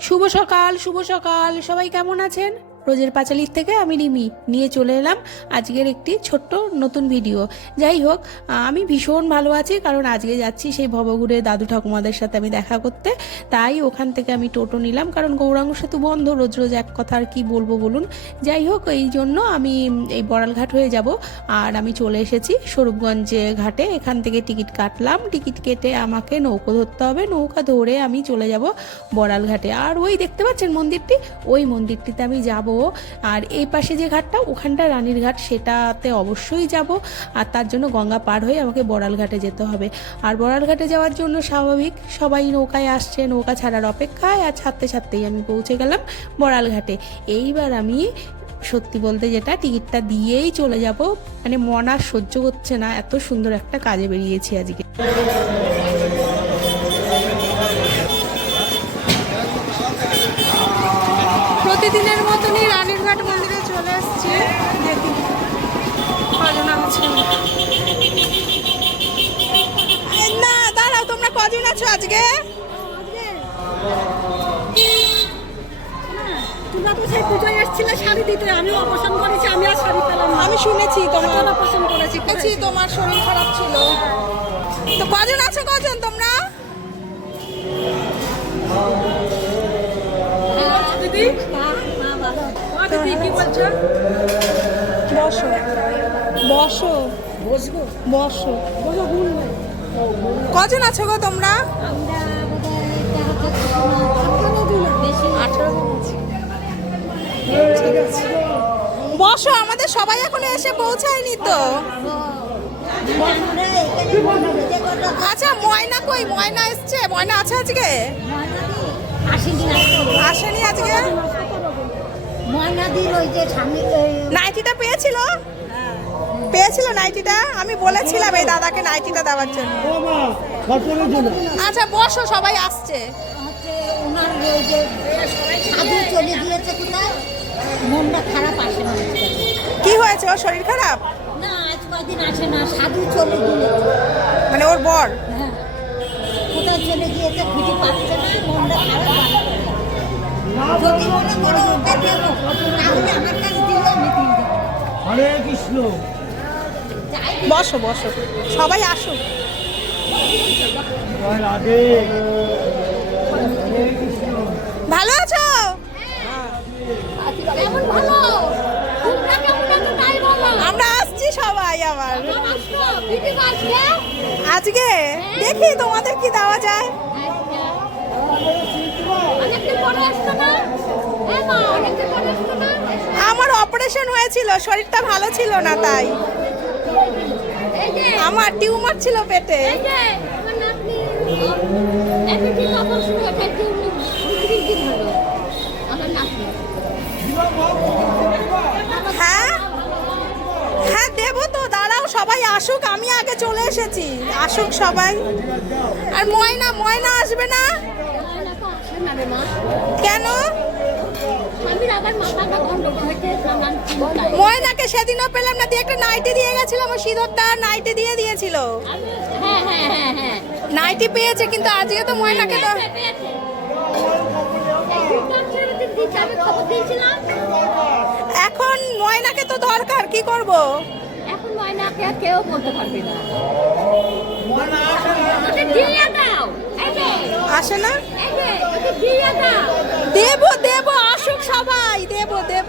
শুভ সকাল শুভ সকাল। সবাই কেমন আছেন? রোজের পাঁচালির থেকে আমি রিমি নিয়ে চলে এলাম আজকের একটি ছোট্ট নতুন ভিডিও। যাই হোক, আমি ভীষণ ভালো আছি কারণ আজকে যাচ্ছি সেই ভবঘুরে দাদু ঠাকুমাদের সাথে আমি দেখা করতে। তাই ওখান থেকে আমি টোটো নিলাম কারণ গৌরাঙ্গ সেতু বন্ধ, রোজ রোজ এক কথা আর কি বলব বলুন। যাই হোক, এই জন্য আমি এই বড়ালঘাট হয়ে যাব আর আমি চলে এসেছি স্বরূপগঞ্জ ঘাটে। এখান থেকে টিকিট কাটলাম, টিকিট কেটে আমাকে নৌকো ধরতে হবে। নৌকা ধরে আমি চলে যাব বড়ালঘাটে। আর ওই দেখতে পাচ্ছেন মন্দিরটি? ওই মন্দিরটিতে আমি যাব আর এই পাশে যে ঘাটটা, ওখানটা রানীর ঘাট, সেটাতে অবশ্যই যাব। আর তার জন্য গঙ্গা পার হয়ে আমাকে বড়াল ঘাটে যেতে হবে। আর বড়ালঘাটে যাওয়ার জন্য স্বাভাবিক সবাই নৌকায় আসছে, নৌকা ছাড়ার অপেক্ষায়, আর ছাড়তে ছাড়তেই আমি পৌঁছে গেলাম বড়াল ঘাটে। এইবার আমি সত্যি বলতে যেটা, টিকিটটা দিয়েই চলে যাব। মানে মন আর সহ্য করছে না, এত সুন্দর একটা কাজে বেরিয়েছি আজকে। মতনই রানীরঘাট মন্দিরে চলে এসেছি। দেখি। কজন আছে না দাঁড়াও তোমরা কজন আছো আজকে? তোমরা তো সেই পুজোয় এসেছিলে শাড়ি দিতে। আমি অপছন্দ করেছি আমি আর শাড়ি পেলাম আমি শুনেছি তোমার অপছন্দ করেছি? শুনেছি তোমার শরীর খারাপ ছিল। তো কজন আছো কজন তোমরা? দিদি? মা মা মা কি বলছো? বসো বসো বসবো? বসো। বলো কজন আছো গো তোমরা? বসো আমাদের সবাই এখন এসে পৌঁছায়নি তো। আচ্ছা ময়না কই? ময়না এসছে? ময়না আছে আজকে। আসেনি আজকে? ময়নাদির ওই যে স্বামী নাইটিটা পেয়েছিল? পেয়েছিল নাইটিটা? আমি বলেছিলাম এই দাদাকে নাইটিটা দেওয়ার জন্য। আচ্ছা বসো সবাই আসছে। হচ্ছে ওনার ওই যে সাধু চলে গিয়েছে কোথায়? মনটা খারাপ আসে। কি হয়েছে? ওর শরীর খারাপ? না আজ কদিন আসে না সাধু চলে গিয়েছে। মানে ওর বর? হ্যাঁ। কোথায় চলে গিয়েছে খুঁজে পাচ্ছে না মনটা খারাপ। যদি মনে করো ওকে দেবো তাহলে আমার কাছে দিলে আমি দিয়ে দেবো। হরে কৃষ্ণ। বসো বসো। সবাই কৃষ্ণ। ভালো আছো? বলো। আমরা আসছি সবাই আবার। আজকে দেখি তোমাদের কি দেওয়া যায়। আমার অপারেশন হয়েছিল শরীরটা ভালো ছিল না তাই। আমার টিউমার ছিল পেটে। হয়ে হ্যাঁ? হ্যাঁ দেবো তো দাঁড়াও সবাই আসুক আমি আগে চলে এসেছি। আসুক সবাই। আর ময়না ময়না আসবে না ময়না তো আসে না রে মা কেন? ময়নাকে সেদিনও পেলাম না দিয়ে একটা নাইটি দিয়ে গেছিল আমার সিঁদরটা নাইটি দিয়ে দিয়েছিল। হ্যাঁ হ্যাঁ হ্যাঁ হ্যাঁ নাইটি পেয়েছে কিন্তু আজকে তো ময়নাকে তো এখন ময়নাকে তো দরকার কি করব? এখন ময়নাকে কেউ বলতে পারবে না। আসে না? দেব দেব, আসুক সবাই। দেব দেব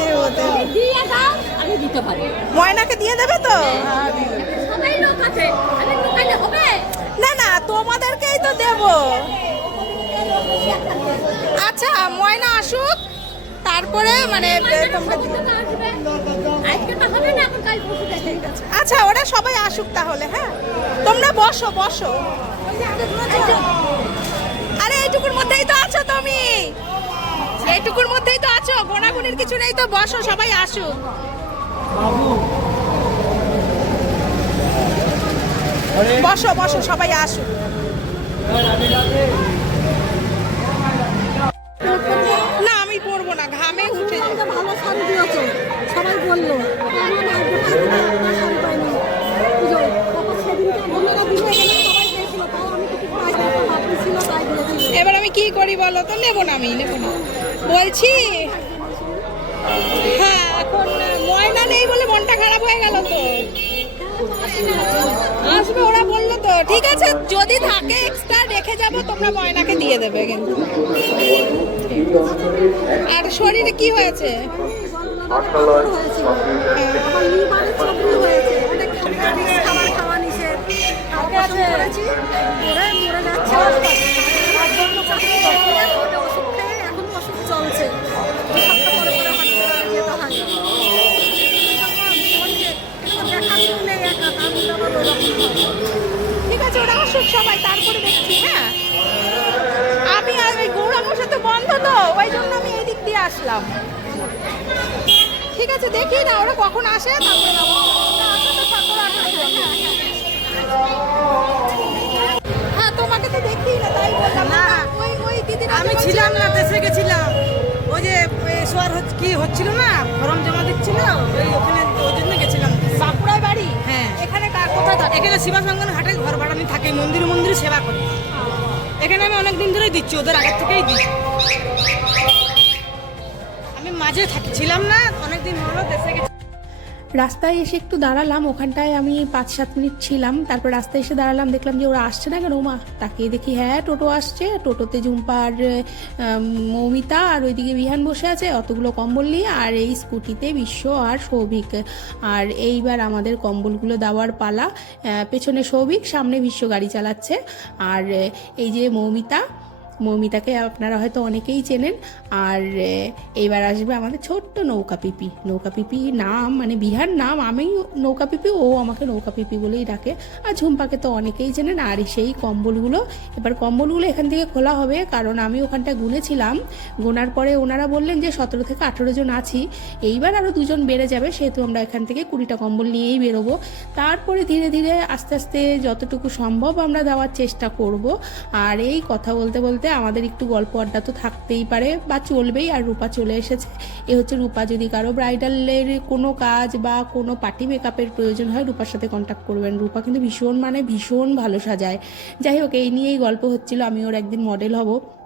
দেব ময়নাকে দিয়ে দেবে তো? না না, তোমাদেরকেই তো দেব। আচ্ছা ময়না আসুক। তারপরে মানে তোমরা আচ্ছা ওরা সবাই আসুক তাহলে হ্যাঁ? তোমরা বসো বসো। আরে এইটুকুর মধ্যেই তো আছো তুমি। এইটুকুর মধ্যেই তো আছো গোনাগুনির কিছু নেই তো বসো সবাই আসুক। বসো বসো সবাই আসুক। না আমি পরবো না ঘামে উঠে। ভালো সবাই বলল এবার আমি কি করি বলো তো? নেব না আমি, নেব না। বলছি হ্যাঁ এখন ময়না নেই বলে মনটা খারাপ হয়ে গেল তো। আসবে, ওরা বলল তো। ঠিক আছে, যদি থাকে এক্সট্রা রেখে যাব, তোমরা ময়নাকে দিয়ে দেবে কিন্তু। আর শরীরে কি হয়েছে? আমার লিভারের ছবি হয়েছে অনেক খাবার খাওয়া নিষেধ অপারেশন করেছি করে মরে যাচ্ছে চাকরি ওষুধ খেয়ে এখন ওষুধ চলছে। ঠিক আছে, ওরা আসুক সবাই, তারপরে দেখছি হ্যাঁ আমি আর ওই গৌরাঙ্গর সাথে বন্ধ তো, ওই জন্য আমি এই দিক দিয়ে আসলাম ঠিক আছে দেখি না ওরা কখন আসে তারপরে। হ্যাঁ তোমাকে তো দেখি না তাই বললাম। না ওই ওই দিদির আমি ছিলাম না দেশে গেছিলাম। ওই যে সোয়ার কি হচ্ছিল না? ফর্ম জমা দিচ্ছিল ওই ওখানে ওই জন্য গেছিলাম। বাঁকুড়ায় বাড়ি? হ্যাঁ। এখানে কার কোথায় থাকে? এখানে শিবাসঙ্গন ঘাটে ঘর ভাড়া আমি থাকি মন্দির মন্দিরে সেবা করি। এখানে আমি অনেক দিন ধরেই দিচ্ছি ওদের আগের থেকেই দিই। আমি মাঝে ছিলাম না অনেক দিন হলো দেশে গেছি। রাস্তায় এসে একটু দাঁড়ালাম, ওখানটায় আমি পাঁচ সাত মিনিট ছিলাম, তারপর রাস্তায় এসে দাঁড়ালাম, দেখলাম যে ওরা আসছে না কেন মা? তাকে দেখি হ্যাঁ টোটো আসছে, টোটোতে ঝুম্পা আর মৌমিতা আর ওইদিকে বিহান বসে আছে, অতগুলো কম্বল নিয়ে, আর এই স্কুটিতে বিশ্ব আর সৌভিক। আর এইবার আমাদের কম্বলগুলো দেওয়ার পালা পেছনে সৌভিক, সামনে বিশ্ব গাড়ি চালাচ্ছে। আর এই যে মৌমিতা মৌমিতাকে আপনারা হয়তো অনেকেই চেনেন। আর এইবার আসবে আমাদের ছোট্ট নৌকা পিপি। নৌকা পিপি নাম মানে বিহার নাম আমি নৌকা পিপি, ও আমাকে নৌকা পিপি বলেই ডাকে। আর ঝুম্পাকে তো অনেকেই চেনেন, আর সেই কম্বলগুলো। এবার কম্বলগুলো এখান থেকে খোলা হবে, কারণ আমি ওখানটায় গুনেছিলাম। গোনার পরে ওনারা বললেন যে, সতেরো থেকে আঠেরো জন আছি। এইবার আরও দুজন বেড়ে যাবে, সেহেতু আমরা এখান থেকে কুড়িটা কম্বল নিয়েই বেরোবো। তারপরে ধীরে ধীরে আস্তে আস্তে যতটুকু সম্ভব আমরা দেওয়ার চেষ্টা করব। আর এই কথা বলতে বলতে আমাদের একটু গল্প আড্ডা তো থাকতেই পারে বা চলবেই, আর রূপা চলে এসেছে। এ হচ্ছে রূপা, যদি কারও ব্রাইডালের কোনো কাজ বা কোনো পার্টি মেকআপের প্রয়োজন হয়, রূপার সাথে কন্ট্যাক্ট করবেন। রূপা কিন্তু ভীষণ মানে ভীষণ ভালো সাজায়। যাই হোক, এই নিয়েই গল্প হচ্ছিল, আমি ওর একদিন মডেল হব।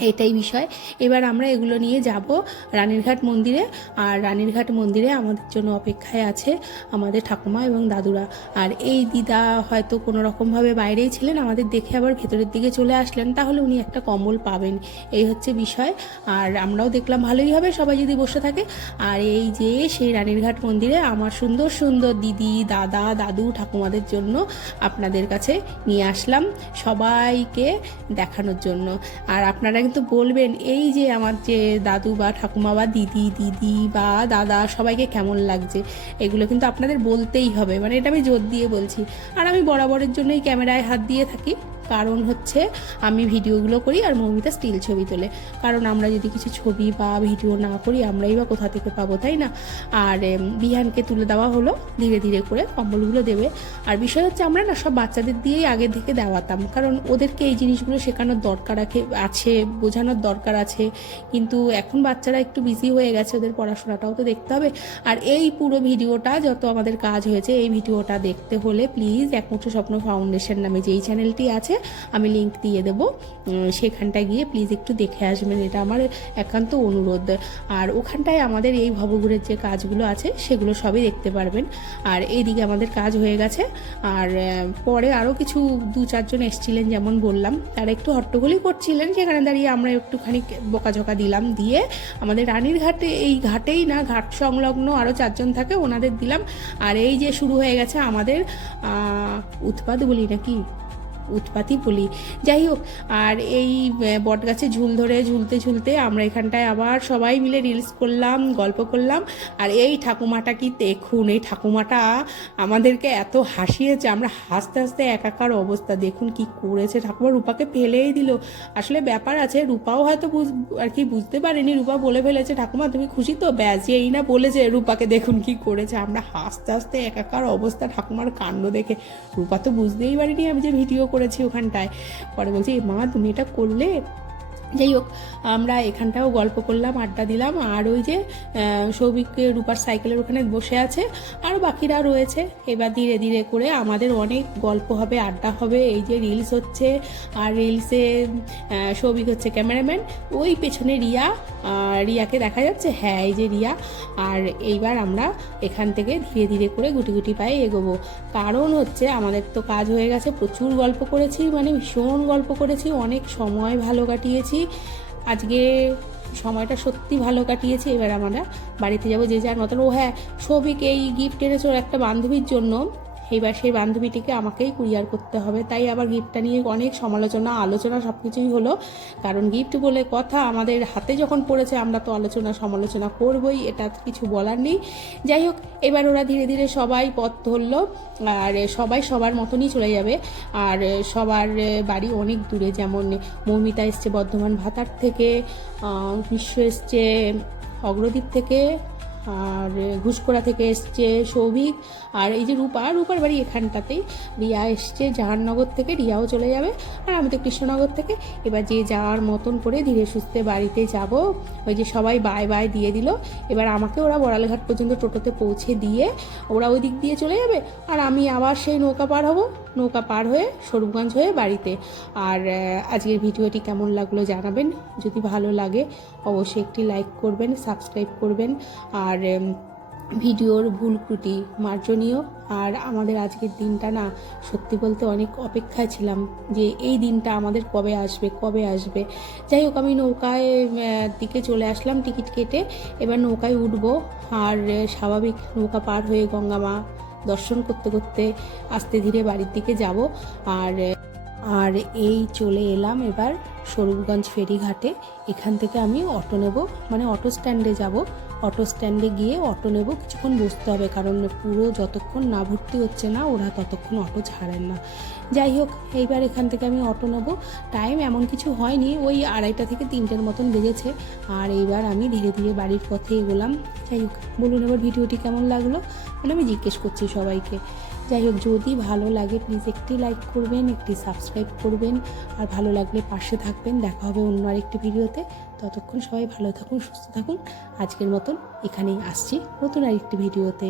এটাই বিষয়। এবার আমরা এগুলো নিয়ে যাব রানীরঘাট মন্দিরে। আর রানীরঘাট মন্দিরে আমাদের জন্য অপেক্ষায় আছে আমাদের ঠাকুমা এবং দাদুরা। আর এই দিদা হয়তো কোনো রকমভাবে বাইরেই ছিলেন, আমাদের দেখে আবার ভেতরের দিকে চলে আসলেন। তাহলে উনি একটা কম্বল পাবেন, এই হচ্ছে বিষয়। আর আমরাও দেখলাম ভালোই হবে, সবাই যদি বসে থাকে। আর এই যে সেই রানীরঘাট মন্দিরে আমার সুন্দর সুন্দর দিদি, দাদা, দাদু, ঠাকুমাদের জন্য আপনাদের কাছে নিয়ে আসলাম সবাইকে দেখানোর জন্য। আর আপনারা কিন্তু বলবেন, এই যে আমার যে দাদু বা ঠাকুমা বা দিদি দিদি বা দাদা সবাইকে কেমন লাগছে, এগুলো কিন্তু আপনাদের বলতেই হবে। মানে এটা আমি জোর দিয়ে বলছি। আর আমি বরাবরের জন্যই ক্যামেরায় হাত দিয়ে থাকি। কারণ হচ্ছে আমি ভিডিওগুলো করি আর মৌমিতা স্টিল ছবি তোলে। কারণ আমরা যদি কিছু ছবি বা ভিডিও না করি, আমরাই বা কোথা থেকে পাবো, তাই না? আর বিহানকে তুলে দেওয়া হলো ধীরে ধীরে করে কম্বলগুলো দেবে। আর বিষয় হচ্ছে আমরা না সব বাচ্চাদের দিয়েই আগে থেকে দেওয়াতাম। কারণ ওদেরকে এই জিনিসগুলো শেখানোর দরকার আছে আছে, বোঝানোর দরকার আছে। কিন্তু এখন বাচ্চারা একটু বিজি হয়ে গেছে, ওদের পড়াশোনাটাও তো দেখতে হবে। আর এই পুরো ভিডিওটা যত আমাদের কাজ হয়েছে, এই ভিডিওটা দেখতে হলে প্লিজ একমুঠো স্বপ্ন ফাউন্ডেশন নামে যেই চ্যানেলটি আছে আমি লিঙ্ক দিয়ে দেবো। সেখানটায় গিয়ে প্লিজ একটু দেখে আসবেন, এটা আমার একান্ত অনুরোধ। আর ওখানটায় আমাদের এই ভবঘুরের যে কাজগুলো আছে, সেগুলো সবই দেখতে পারবেন। আর এইদিকে আমাদের কাজ হয়ে গেছে। আর পরে আরও কিছু দু চারজন এসছিলেন যেমন বললাম। তারা একটু হট্টগোলই করছিলেন, সেখানে দাঁড়িয়ে আমরা একটুখানি বোকাঝোকা দিলাম। দিয়ে আমাদের রানীর ঘাটে, এই ঘাটেই না, ঘাট সংলগ্ন আরও চারজন থাকে, ওনাদের দিলাম। আর এই যে শুরু হয়ে গেছে আমাদের উৎপাদ বলি নাকি উৎপাতই বলি যাই হোক, আর এই বট গাছে ঝুল ধরে ঝুলতে ঝুলতে আমরা এখানটায় আবার সবাই মিলে রিলস করলাম, গল্প করলাম। আর এই ঠাকুমাটা কি দেখুন, এই ঠাকুমাটা আমাদেরকে এত হাসিয়েছে, আমরা হাসতে হাসতে একাকার অবস্থা। দেখুন কি করেছে, ঠাকুমা রূপাকে ফেলেই দিল। আসলে ব্যাপার আছে, রূপাও হয়তো আর কি বুঝতে পারেনি, রূপা বলে ফেলেছে, ঠাকুমা, তুমি খুশি তো? ব্যাস এই না বলেছে রূপাকে, দেখুন কি করেছে। আমরা হাসতে হাসতে একাকার অবস্থা, ঠাকুমার কাণ্ড দেখে। রূপা তো বুঝতেই পারিনি আমি যে ভিডিও করেছি ওখানটায়। পরে বলছি "এ মা তুমি এটা করলে যাই হোক আমরা এখানটাও গল্প করলাম আড্ডা দিলাম আর ওই যে আহ, সৌভিক রূপার সাইকেলের ওখানে বসে আছে আর বাকিরা রয়েছে। এবার ধীরে ধীরে করে আমাদের অনেক গল্প হবে আড্ডা হবে এই যে রিলস হচ্ছে আর রিলসে সৌভিক হচ্ছে ক্যামেরাম্যান ওই পেছনে রিয়া রিয়াকে দেখা যাচ্ছে? হ্যাঁ এই যে রিয়া। আর এইবার আমরা এখান থেকে ধীরে ধীরে করে গুটি গুটি পায়ে এগোবো। কারণ হচ্ছে আমাদের তো কাজ হয়ে গেছে প্রচুর গল্প করেছি মানে ভীষণ গল্প করেছি অনেক সময় ভালো কাটিয়েছি আজকে সময়টা সত্যি ভালো কাটিয়েছে, এবার আমরা বাড়িতে যাব যে যার মতন। ও হ্যাঁ সৌভিক এই গিফট এনেছে ওর একটা বান্ধবীর জন্য। এবার সেই বান্ধবীটিকে আমাকেই কুরিয়ার করতে হবে। তাই আবার গিফটটা নিয়ে অনেক সমালোচনা, আলোচনা সব কিছুই হলো। কারণ গিফট বলে কথা আমাদের হাতে যখন পড়েছে, আমরা তো আলোচনা, সমালোচনা করবই, এটা কিছু বলার নেই। যাই হোক, এবার ওরা ধীরে ধীরে সবাই পথ ধরলো, আর সবাই সবার মতনই চলে যাবে। আর সবার বাড়ি অনেক দূরে, যেমন মৌমিতা এসছে বর্ধমান ভাতার থেকে বিশ্ব এসছে অগ্রদ্বীপ থেকে আর ঘুষকোড়া থেকে এসছে সৌভিক। আর এই যে রূপা, রূপার বাড়ি এখানটাতেই রিয়া এসছে, জাহাননগর থেকে রিয়াও চলে যাবে। আর আমি তো কৃষ্ণনগর থেকে। এবার যে যাওয়ার মতন করে ধীরে সুস্থে বাড়িতে যাব। ওই যে সবাই বাই বাই দিয়ে দিল। এবার আমাকে ওরা বড়ালঘাট পর্যন্ত টোটোতে পৌঁছে দিয়ে ওরা ওই দিক দিয়ে চলে যাবে। আর আমি আবার সেই নৌকা পার হব। নৌকা পার হয়ে স্বরূপগঞ্জ হয়ে বাড়িতে। আর আজকের ভিডিওটি কেমন লাগল জানাবেন। যদি ভালো লাগে, অবশ্যই একটি লাইক করবেন, সাবস্ক্রাইব করবেন। আর ভিডিওর ভুল ত্রুটি মার্জনীয়। আর আমাদের আজকের দিনটা না, সত্যি বলতে অনেক অপেক্ষায় ছিলাম যে এই দিনটা আমাদের কবে আসবে কবে আসবে। যাই হোক, আমি নৌকায় দিকে চলে আসলাম টিকিট কেটে। এবার নৌকায় উঠবো। আর, স্বাভাবিক নৌকা পার হয়ে গঙ্গামা দর্শন করতে করতে আস্তে ধীরে বাড়ির দিকে যাব। আর আর এই চলে এলাম এবার স্বরূপগঞ্জ ফেরিঘাটে। এখান থেকে আমি অটো নেব মানে অটো স্ট্যান্ডে যাব। অটো স্ট্যান্ডে গিয়ে অটো নেব, কিছুক্ষণ বসতে হবে। কারণ পুরো যতক্ষণ না ভর্তি হচ্ছে না, ওরা ততক্ষণ অটো ছাড়েন না। যাই হোক, এইবার এখান থেকে আমি অটো নেব। টাইম এমন কিছু হয়নি, ওই আড়াইটা থেকে তিনটের মতন বেজেছে। আর এইবার আমি ধীরে ধীরে বাড়ির পথে এগোলাম। যাই হোক, বলুন এবার ভিডিওটি কেমন লাগল? মানে আমি জিজ্ঞেস করছি সবাইকে। যাই হোক, যদি ভালো লাগে প্লিজ একটি লাইক করবেন, একটি সাবস্ক্রাইব করবেন, আর ভালো লাগলে পাশে থাকবেন। দেখা হবে অন্য আরেকটি ভিডিওতে। ততক্ষণ সবাই ভালো থাকুন, সুস্থ থাকুন। আজকের মতন এখানেই আসছি। নতুন আরেকটি ভিডিওতে।